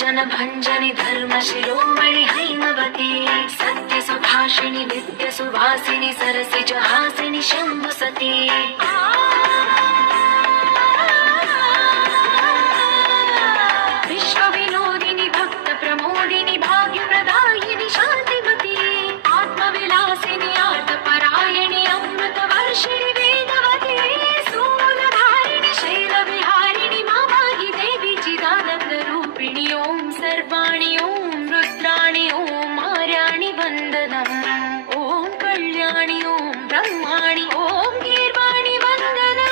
जनभञ्जनि धर्मशिरोमणि हैमवती सत्यसुभाषिणि नित्यसुवासिनि सरसिजहासिनि शम्भुसती विश्वविनोदिनि भक्तप्रमोदिनि भाग्यप्रदायिनि शान्तिमती आत्मविलासिनि आर्तपरायणि अमृतवर्षिणि वेदवती सूलधारिणि शैलविहारिणि मामाहि देवी चिदानन्दरूपिणि ॐ सर्वाणि ॐ रुद्राणि ॐ आर्याणि वन्दनम् ॐ कल्याणि ॐ ब्रह्माणि ॐ गीर्वाणि वन्दनम्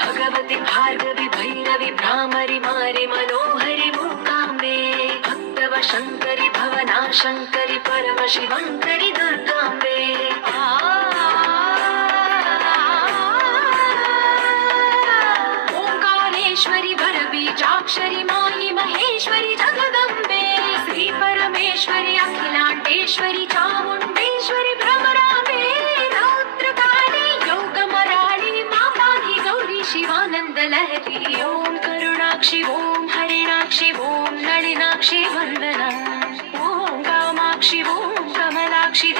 भगवति भार्गवि भैरवि भ्रामरि मारि मनोहरि मूकाम्बे भक्तव शङ्करि भवना शङ्करि परमशिवङ्करि दुर्गाम्बे ओङ्कारेश्वरि वरबीजाक्षरि मायि महेश्वरि जगदम्बे श्री परमेश्वरि अखिलाण्डेश्वरि चामुण्डेश्वरि भ्रमराम्बे रौद्रकाली योगमराळि मापाहि गौरी शिवानन्दलहरी ॐ करुणाक्षि ॐ हरिणाक्षि ॐ नलिनाक्षि वन्दनम् ॐ कामाक्षि ॐ कमलाक्षि